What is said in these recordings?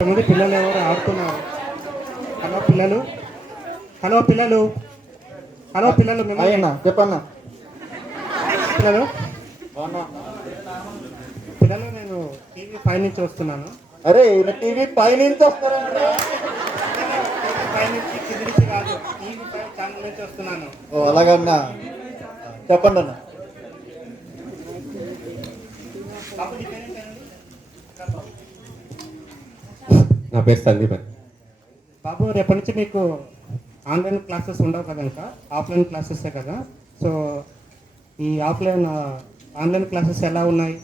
కొంతమంది పిల్లలు ఎవరు ఆడుతున్నారు. హలో పిల్లలు, హలో పిల్లలు, హలో పిల్లలు, అయ్యన్నా చెప్పన్నా. పిల్లలు పిల్లలు నేను టీవీ పై నుంచి వస్తున్నాను. అరే ఈయన టీవీ పై నుంచి వస్తారంటే టీవీ పై నుంచి కింది నుంచి కాదు, టీవీ పై ఛానల్ నుంచి వస్తున్నాను. ఓ అలాగన్నా, చెప్పండి అన్న. బాబు, నీ పేరేంటండి? నా పేరు సందీప్ అని. బాబు, రేపటి నుంచి మీకు ఆన్లైన్ క్లాసెస్ ఉండవు కదా, ఇంకా ఆఫ్లైన్ క్లాసెసే కదా. సో ఈ ఆన్లైన్ క్లాసెస్ ఎలా ఉన్నాయి?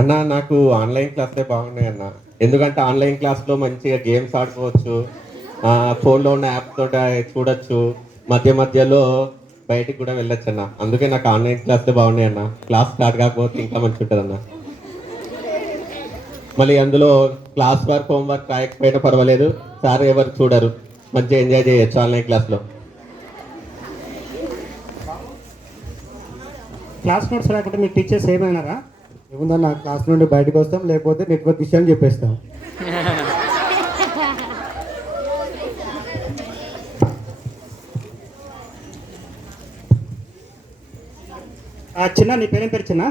అన్న, నాకు ఆన్లైన్ క్లాసే బాగున్నాయి అన్న. ఎందుకంటే ఆన్లైన్ క్లాస్లో మంచిగా గేమ్స్ ఆడుకోవచ్చు, ఫోన్లో ఉన్న యాప్ తోటి చూడొచ్చు, మధ్య మధ్యలో బయటికి కూడా వెళ్ళొచ్చు అన్న. అందుకే నాకు ఆన్లైన్ క్లాసే బాగున్నాయి అన్న. క్లాస్ స్టార్ట్ కాకపోతే ఇంకా మంచి ఉంటుంది అన్న. మళ్ళీ అందులో క్లాస్ వర్క్ హోంవర్క్ రాయకపోయినా పర్వాలేదు, సార్ ఎవరు చూడరు, మంచిగా ఎంజాయ్ చేయొచ్చు ఆన్లైన్ క్లాస్లో. క్లాస్ నోట్స్ రాకుంటే మీ టీచర్స్ ఏమైనారా? ఏముందన్న, క్లాస్ నుండి బయటకు వస్తాం, లేకపోతే నెట్వర్క్ విషయాన్ని చెప్పేస్తాం. చిన్న, నీ పేరేం పేరు చిన్న?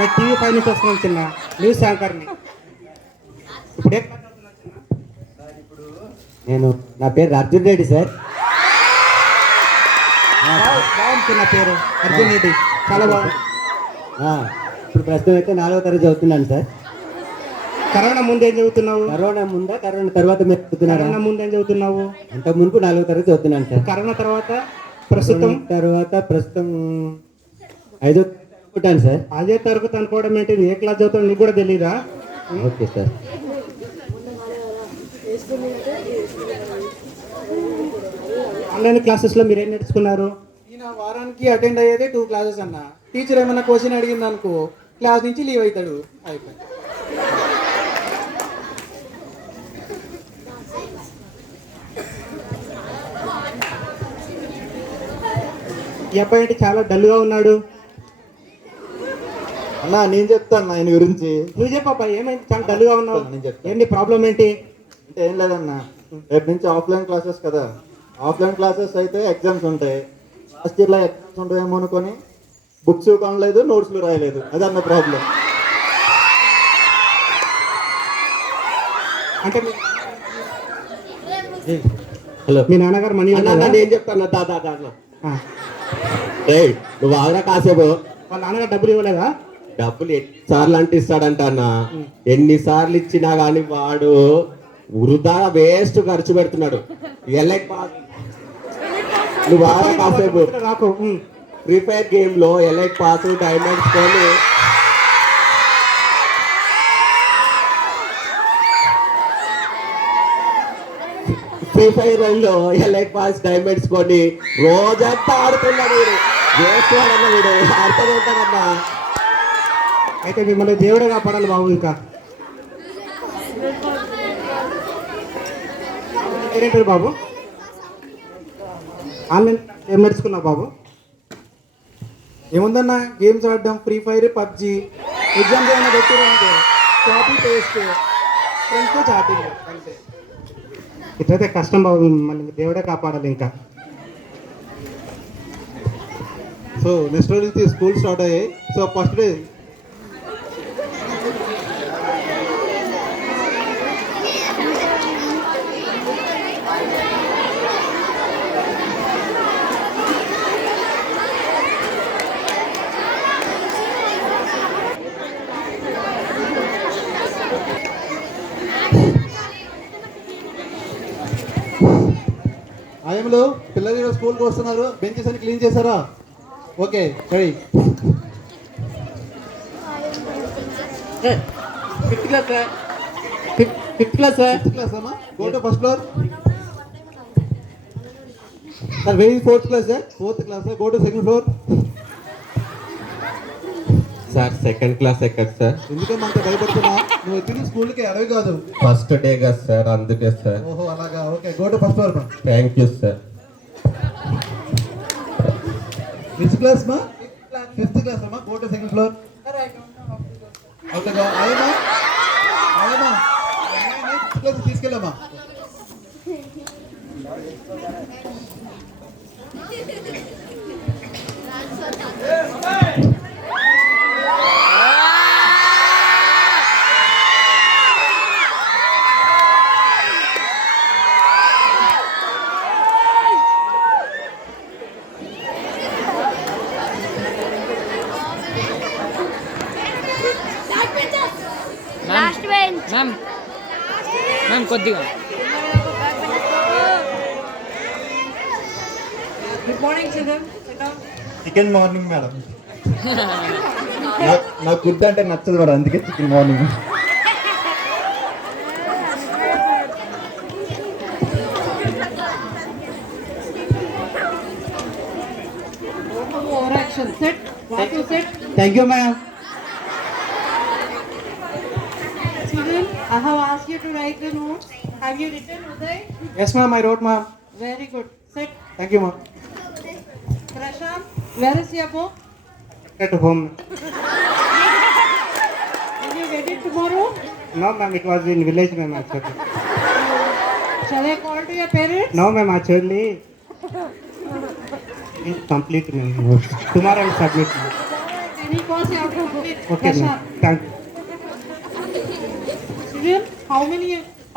నేను టీవీ పై నుంచి వస్తున్నాను చిన్న, న్యూస్ యాంకర్ని. ఇప్పుడు ఏ క్లాస్ చదువుతున్నావు చిన్న? నా పేరు అర్జున్ రెడ్డి సార్. బాగుంది చిన్న పేరు, అర్జున్ రెడ్డి, చాలా బాగుంది. ఇప్పుడు ప్రస్తుతం అయితే 4వ తరగతి చదువుతున్నాను సార్. కరోనా ముందు ఏం చదువుతున్నావు? కరోనా ముందా, కరోనా తర్వాత మీరు చదువుతున్నారా? కరోనా ముందు ఏం చదువుతున్నావు? అంత మునుపు 4వ తరగతి చదువుతున్నాను సార్. కరోనా తర్వాత ప్రస్తుతం 5వ ఉంటాను సార్. అదే తరగతి అనుకోవడం ఏంటి? ఏ క్లాస్ చదువుతావు నీకు కూడా తెలీదా? Okay sir. ఆన్లైన్ క్లాసెస్లో మీరు ఏం నేర్చుకున్నారు? ఈయన వారానికి అటెండ్ అయ్యేదే 2 క్లాసెస్ అన్న. టీచర్ ఏమైనా క్వశ్చన్ అడిగింది అనుకో, క్లాస్ నుంచి లీవ్ అవుతాడు, అయిపోయి. ఈ అబ్బాయి ఏంటి చాలా డల్గా ఉన్నాడు? అన్న నేను చెప్తాను ఆయన గురించి. నువ్వు చెప్పబ్బా, ఏమైంది చాలా డల్గా ఉన్నావు? నేను చెప్తాను. ఏంటి ప్రాబ్లం ఏంటి? అంటే ఏం లేదన్న, రేపు నుంచి ఆఫ్లైన్ క్లాసెస్ కదా. ఆఫ్లైన్ క్లాసెస్ అయితే ఎగ్జామ్స్ ఉంటాయి. లాస్ట్ ఇయర్లో ఎగ్జామ్స్ ఉంటాయేమో అనుకొని బుక్స్ కొనలేదు, నోట్స్లు రాయలేదు. అదే అన్న ప్రాబ్లం. అంటే హలో, మీ నాన్నగారు మనీ నేను చెప్తాను దాదా. నువ్వు ఆగరా కాసేపు. వాళ్ళ నాన్నగారు డబ్బులు ఇవ్వలేదా? డబ్బులు ఎన్నిసార్లు అంటే ఇస్తాడంట అన్న. ఎన్నిసార్లు ఇచ్చినా కానీ వాడు వృధా వేస్ట్ ఖర్చు పెడుతున్నాడు. నువ్వు ఆగరా కాసేపు. రాకు. ఫ్రీ ఫైర్ గేమ్ లో ఎలైట్ పాస్ డైమండ్స్ కొని ఫ్రీ ఫైర్ లో ఎలైట్ పాస్ డైమండ్స్ కొని రోజంతా ఆడుతున్నాడు. వీడు ఆడుతూనే ఉంటాడన్నా. అయితే మిమ్మల్ని దేవుడే కాపాడాలి బాబు. ఇంకా ఏంటంటారు బాబు? ఆన్లైన్ ఏం నేర్చుకున్నావు బాబు? ఏముందన్న, గేమ్స్ ఆడడం, ఫ్రీ ఫైర్, పబ్జి. ఎగ్జామ్స్ ఏమైనా పెట్టారంటే కాపీ పేస్ట్, ఫ్రెండ్స్తో చాటింగ్ అంతే. ఇట్లయితే కష్టం బాబు, మళ్ళీ దేవుడే కాపాడాలి. ఇంకా సో నెక్స్ట్ రోజు నుంచి స్కూల్ స్టార్ట్ అయ్యాయి. సో ఫస్ట్ డే ఆయములు పిల్లలు ఈరోజు స్కూల్కి వస్తున్నారు. బెంచెస్ అని క్లీన్ చేశారా? Okay, ready. Fifth class class అమ్మా, go to first floor. Sir very 4th class sir. 4th class sir, go to second floor. Sir second class ఎక్కడ సార్? ఎందుకమ్మా అంత భయపడుతున్నా? నువ్వు వచ్చింది స్కూల్కి అడవి కాదు, ఫస్ట్ డే కదా సార్, అందుకే సార్. ఓహో అలాగా, okay go to first floor. Thank you sir. Which class మా? ఫిఫ్త్ క్లాస్ అమ్మా, గో టు సెకండ్ ఫ్లోర్. అవుతుందా? అయ్యమ్మా అయ్యమ్మా ఫిఫ్త్ క్లాస్ తీసుకెళ్ళమ్మా. లాస్ట్ బెంచ్ మ్యామ్ మ్యామ్ కొద్దిగా good morning children sit down chicken morning madam. నాకు గుడ్ అంటే నచ్చదు మేడం, అందుకే chicken morning. Over action set what to set thank you ma'am. children I have asked you to write the notes. Have you written, Uday? Yes ma'am, I wrote ma'am. Very good. Sit. Thank you ma'am. Prashant, where is your book? At home. Will you get it tomorrow? No, ma'am, it was in village, ma'am, actually. Shall I call to your parents? No, ma'am, actually. It's complete, ma'am. Tomorrow I will submit, ma'am. Any course you have to complete. Okay, ma'am. Prashant. Thank you. Children, how many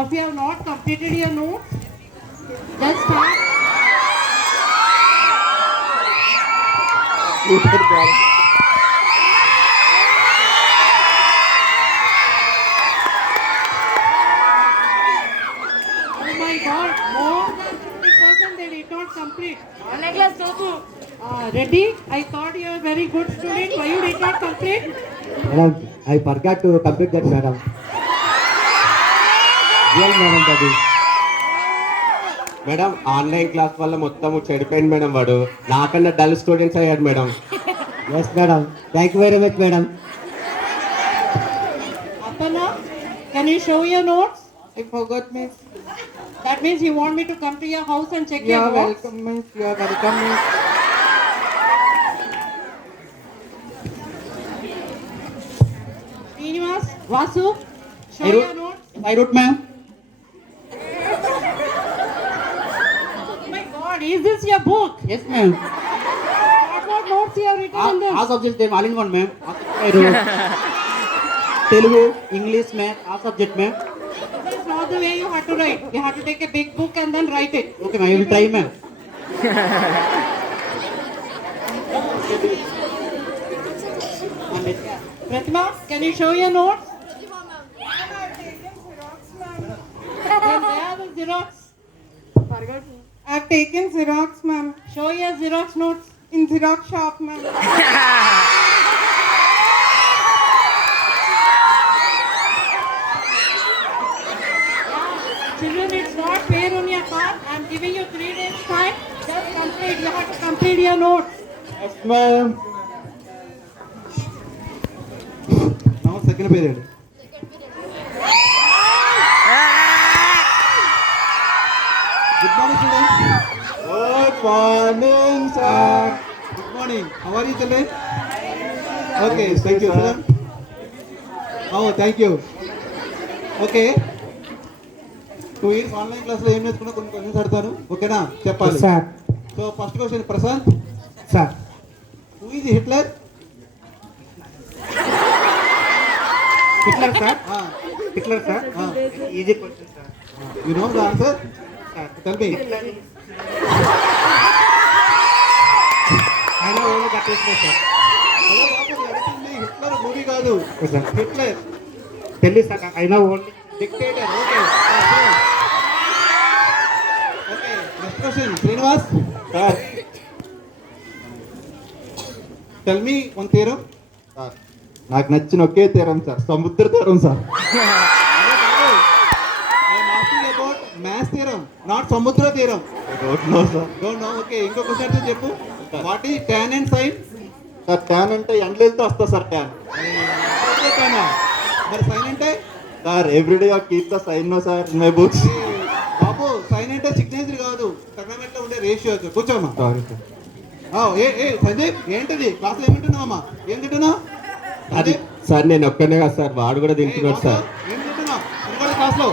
of you have not completed your notes? Just start. Oh my God, more than 50% they did not complete. Reddy, I thought you were a very good student. Why you did not complete? Madam I forgot to complete that madam. Real madam అది. Madam online class వల్ల మొత్తం చెడిపోయింది madam. వాడు నాకన్నా dull students అయ్యాడు madam. Yes madam, thank you very much madam. Apana, can you show your notes? I forgot, miss. That means you want me to come to your house and check You your are notes? welcome, miss. You are welcome, miss. Srinivas, Vasu, show I wrote- your notes. I wrote, ma'am. Oh my God, is this your book? Yes, ma'am. What notes you have written in All this? subjects they are all in one, ma'am. I wrote Telugu, English, math, all subject, ma'am. This is not the way you have to write. You have to take a big book and then write it. Okay, ma'am. I will try, ma'am. Pratima, can you show your notes? Then where are the Xerox? I've taken Xerox, ma'am. Show your Xerox notes. In Xerox shop, ma'am. Children, it's not fair on your part. I'm giving you 3 days time. Just complete. You have to complete your notes. Yes, ma'am. Now second period. Good morning, students. Good morning sir. Good morning. How are you, children? Okay, thank you, sir. Oh, thank you. Okay. 2 years online క్లాస్లో ఏం నేర్చుకున్నా కొన్ని questions అడతాను, ఓకేనా? చెప్పాలి. Sir so first question, Prashant, sir who is Hitler? Hitler sir Hitler sir easy question sir. You know the answer? Tell me. ఆయన only that is sir. Hitler movie కాదు, sir Hitler తెలియదు సార్. అయినా only dictator. Okay okay, next question, Srinivas. Sir tell me one theorem. Sir నాకు నచ్చిన ఒకే తీరం sir, సముద్ర తీరం sir. About maths theorem, not సముద్ర theorem. Don't know sir. Don't know. Okay, ఇంకో క్వశ్చన్ చెప్పు. What is tan and sin? Sir tan అంటే ఎండలతో వస్తా సార్ ట్యాన్. మరి sin అంటే? Sir everyday keep the sign no sir in my books. బాబు, sin అంటే సిగ్నేచర్ కాదు, టోర్నమెంట్ లో ఉండే రేషియో. కూర్చోమ్మా. Sorry sir. సందీప్ ఏంటిది క్లాస్లో ఏం తింటున్నావమ్మా? ఏం తింటున్నావు? అది సార్ నేను ఒక్కనే కదా సార్, వాడు కూడా తింటున్నాడు సార్. ఏం తింటున్నావు? తినకూడదు క్లాస్లో.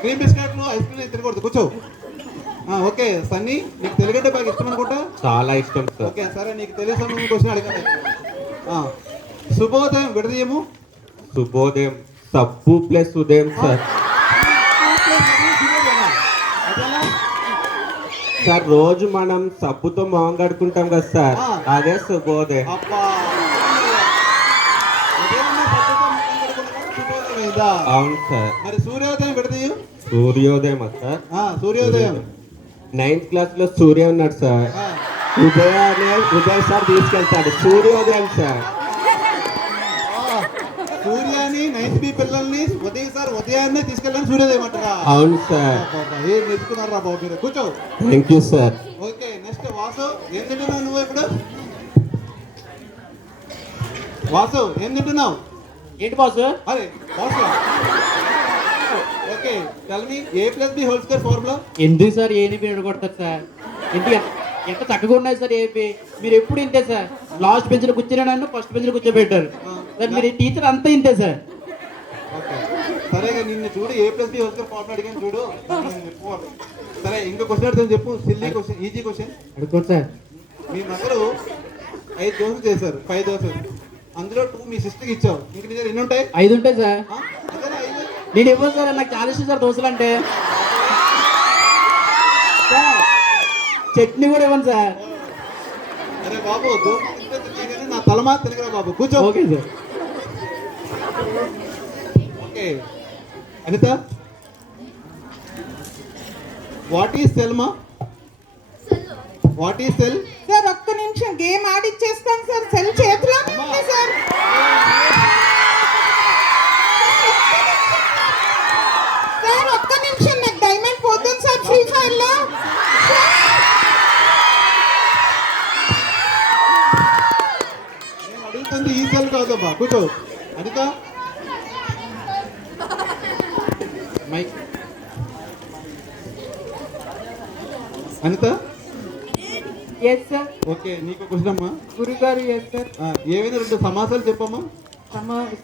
క్రీమ్ బిస్కెట్లు ఐస్ క్రీమ్ తినకూడదు, కూర్చో. ఓకే సన్నీ, నీకు తెలుగంటే బాగా ఇష్టం అనుకుంటా. చాలా ఇష్టం సార్. ఓకే సరే, నీకు తెలియ సంబంధించిన క్వశ్చన్ అడగాలి. శుభోదయం విడదీయము. శుభోదయం సబ్బు ప్లస్ ఉదయం సార్. అదేలా? సార్ రోజు మనం సబ్బుతో మొహం కడుకుంటాం కదా సార్, అదే శుభోదయం. అబ్బా, ఉదయాన్నే పట్టుతో ముఖం కడుక్కున్నాక శుభోదయం అయిందా? అవును సార్. మరి సూర్యోదయం విడదీయం. సూర్యోదయం సార్. సూర్యోదయం 9th క్లాస్ లో సూర్య ఉన్నాడు సార్. ఆ, ఉదయ్ సార్ తీసుకెళ్తాడు. సూర్యోదయం సార్. సూర్యాన్ని 9th బి పిల్లల్ని ఉదయాన్నే తీసుకెళ్ళాలని సూర్యోదయం అంటారా? అవును సార్. ఏం నేర్చుకున్నారా బాబు మీరు? కూర్చో. Thank you sir. Okay next Vasu, ఏం తింటున్నావు నువ్వు ఇప్పుడు? వాసు ఏం తింటున్నావు? ఏంటి బాస్? అరే Vasu, okay tell me a+b whole square formula. ఎందుకు సార్ ఏని మీరు కొడతారు సార్? ఎందుకు ఎంత చక్కగా ఉన్నాయి సార్ ఏపీ? మీరు ఎప్పుడు ఇంతే సార్, లాస్ట్ బెంచ్లో కూర్చునే నన్ను ఫస్ట్ బెంచ్లో కూర్చోబెట్టారు సార్. మీరు టీచర్ అంతా ఇంతే సార్. ఓకే సరేగా, నిన్ను చూడు a+b హోల్ స్క్వేర్ ఫార్ములా అడిగాను చూడు. సరే ఇంకో క్వశ్చన్ అడుగుతాను చెప్పు. Silly question, easy question. అడుకోండి సార్. మీ మదరు 5 దోశలు చేశారు, 5 దోశలు. అందులో 2 మీ సిస్టర్కి ఇచ్చావు. ఇంక నీ దగ్గర ఎన్ని ఉంటాయి? 5 ఉంటాయి సార్. అదేనా 5? నేను ఇవ్వను సార్, నాకు చాలా ఇష్టం సార్ దోశలు అంటే. సార్ చట్నీ కూడా ఇవ్వను సార్. అరే బాబు, దోశ తింటే తినే కానీ నా తలమా తినగరా బాబు, కూర్చో. Okay sir. Okay Anitha, what is cell మా? What is cell? సార్ ఒక్క నిమిషం గేమ్ ఆడిచ్చేస్తాను సార్. సెల్ చేతిలోనే ఉంది సార్. సార్ ఒక్క నిమిషం, నాకు డైమండ్ పోతుంది సార్ ఫ్రీ ఫైర్ లో. నేను అడుగుతుంది ఈ సెల్ కాదమ్మా, కూర్చో. Anitha mike. Anitha yes sir. Okay, నీకు క్వశ్చన్ అమ్మా. గురుగారు ఎస్ సార్. ఏవైనా 2 సమాసాలు చెప్పమ్మా.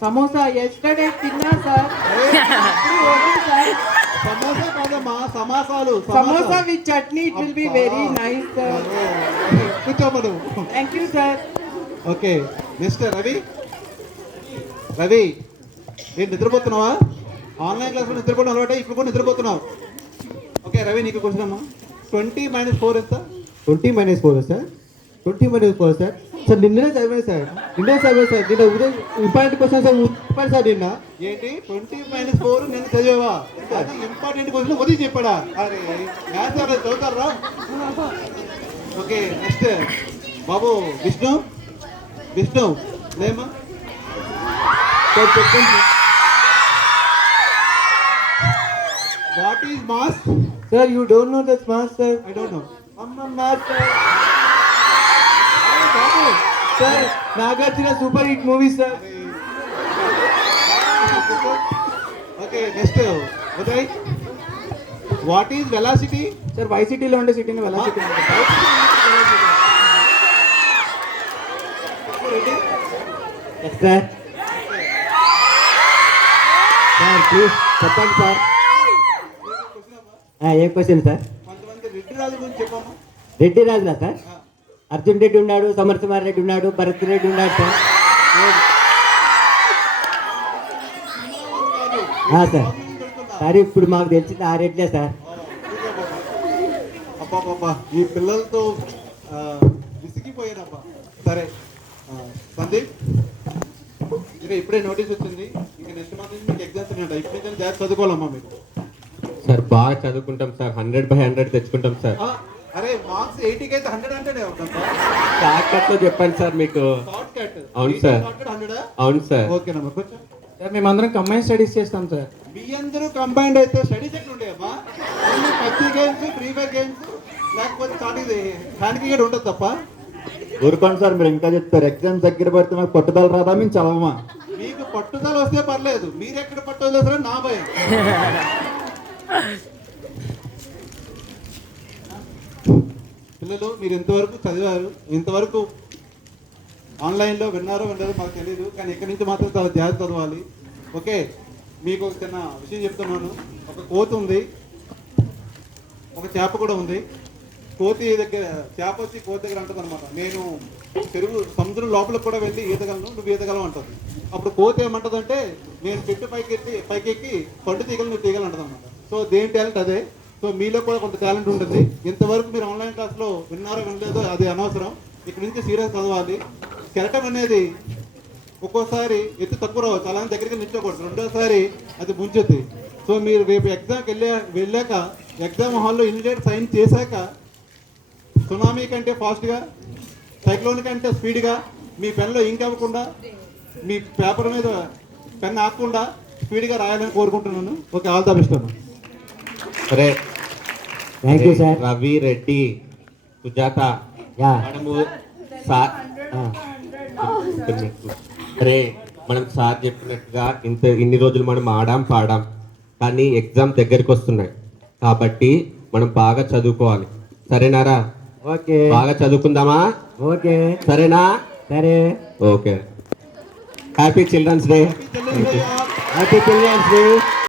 సమోసా ఎస్టర్డే తిన్నా సార్. సమోసా కాదమ్మా, సమాసాలు. Samosa with chutney, it will be very nice sir. కూర్చోమను. Thank you sir. Okay next Ravi. Ravi ఏంటి నిద్రపోతున్నావా? ఆన్లైన్ క్లాస్లో నిద్రపోవడం అలవాటే, ఇప్పుడు కూడా నిద్రపోతున్నావు. ఓకే రవి, నీకు క్వశ్చన్ అమ్మా. 20 - 4 ఎంత? 20 - 4 సార్. 20 - 4 సార్. సార్ నిన్ననే చదివాను సార్. నిన్న ఉదయం ఇంపార్టెంట్ క్వశ్చన్ సార్ చెప్పాను సార్ నిన్న. ఏంటి 20 - 4 నేను చదివావా? అది ఇంపార్టెంట్ క్వశ్చన్ ఉదయం చెప్పాడా? అరే మ్యాథ్స్ అలా చదువుతారా? ఓకే నెక్స్ట్ బాబు విష్ణు. విష్ణు లేమా? సార్ చెప్పండి. What is mass? Sir you don't know that maths sir. I don't know. Maths sir. Sir Nagarjuna super hit movie sir. Okay next Uday. What is velocity? Sir వైసిటీలో ఉండే సిటీని velocity. Yes sir. Sir please చెప్పండి sir. ఏ question sir? కొంతమంది రెడ్డి రాజు గురించి చెప్పమ్మా. రెడ్డి రాజులా sir? Arjun Reddy ఉన్నాడు, సమర్థకుమార్ రెడ్డి ఉన్నాడు, భరత్ రెడ్డి ఉన్నాడు సార్. సార్ సార్ ఇప్పుడు మాకు తెలిసింది 6 రెడ్లే సార్. అబ్బాబ్బా, ఈ పిల్లలతో విసిగిపోయానబ్బా. సరే సందీప్, ఇంకా ఇప్పుడే నోటీస్ వచ్చింది. ఇంకా నెక్స్ట్ మంత్ నుంచి మీకు ఎగ్జామ్స్ ఉన్నాయంట. ఇప్పుడు నుంచి జాగ్రత్త చదువుకోవాలమ్మా మీరు. సార్ బాగా చదువుకుంటాం సార్. 100/100 తెచ్చుకుంటాం సార్. అరే మార్క్స్ 80కి అయితే 100 అంటేనే అవుతాం. షార్ట్ కట్ లో చెప్పండి సార్ మీకు. Short cut. అవును సార్. 100. అవును సార్. ఓకేనమ్మా కొంచెం. సార్ మేమందరం కంబైన్ స్టడీస్ చేస్తాం సార్. మీ అందరూ కంబైన్డ్ అయితే స్టడీస్ ఎక్కడ ఉండేవమ్మా? PUBG games, free fire games, లేకపోతే స్టార్టింగ్ హ్యాండ్ క్రికెట్ ఉంటుంది తప్ప. ఊరుకోండి సార్, మీరు ఇంకా చెప్తారు. ఎగ్జామ్స్ దగ్గర పడితే మాకు పట్టుదల రాదా? మేము చదవమా? మీకు పట్టుదల వస్తే పర్లేదు, మీరు ఎక్కడ పట్టుదల వస్తారో నా భయం. పిల్లలు పిల్లలు మీరు ఇంతవరకు చదివారు, ఇంతవరకు ఆన్లైన్లో విన్నారో మాకు తెలియదు, కానీ ఇక్కడి నుంచి మాత్రం చాలా జాగ్రత్త చదవాలి. ఓకే, మీకు ఒక చిన్న విషయం చెప్తున్నాను. ఒక కోతి ఉంది, ఒక చేప కూడా ఉంది. కోతి దగ్గర చేప వచ్చి కోతి దగ్గర అంటుంది అనమాట, నేను చెరువు సముద్రం లోపలికి కూడా వెళ్ళి ఈతగలను, నువ్వు ఈతగలవు అంటుంది. అప్పుడు కోతి ఏమంటుందంటే, నేను చెట్టు పైకెక్కి పండు తీగలు నువ్వు తీగలు అంటుంది అనమాట. సో దేని టాలెంట్ అదే. సో మీలో కూడా కొంత టాలెంట్ ఉంటుంది. ఇంతవరకు మీరు ఆన్లైన్ క్లాస్లో విన్నారో వినలేదో అది అనవసరం. ఇక్కడ నుంచి సీరియస్ చదవాలి. కెరటం అనేది ఒక్కోసారి ఎత్తు తక్కువ రావచ్చు, అలానే దగ్గరికి నిల్చోకూడదు. రెండోసారి అది ముంచుద్ది. సో మీరు రేపు ఎగ్జామ్కి వెళ్ళాక ఎగ్జామ్ హాల్లో ఇన్విటేట్ సైన్ చేశాక సునామీ కంటే ఫాస్ట్గా, సైక్లోన్ కంటే స్పీడ్గా, మీ పెన్లో ఇంక్ అవ్వకుండా, మీ పేపర్ మీద పెన్ ఆకుండా స్పీడ్గా రాయాలని కోరుకుంటున్నాను. ఓకే, ఆల్ ద బెస్ట్ అన్న. సరే, thank you sir. Ravi, Reddy, Sujatha yeah మనము సార్ అరే మనం సార్ చెప్పినట్టుగా ఇన్ని రోజులు మనం ఆడాం పాడాం, కానీ ఎగ్జామ్ దగ్గరికి వస్తున్నాయి కాబట్టి మనం బాగా చదువుకోవాలి. సరేనారా? ఓకే, బాగా చదువుకుందామా? ఓకే, సరేనా? సరే. Okay, happy children's day. Happy children's day.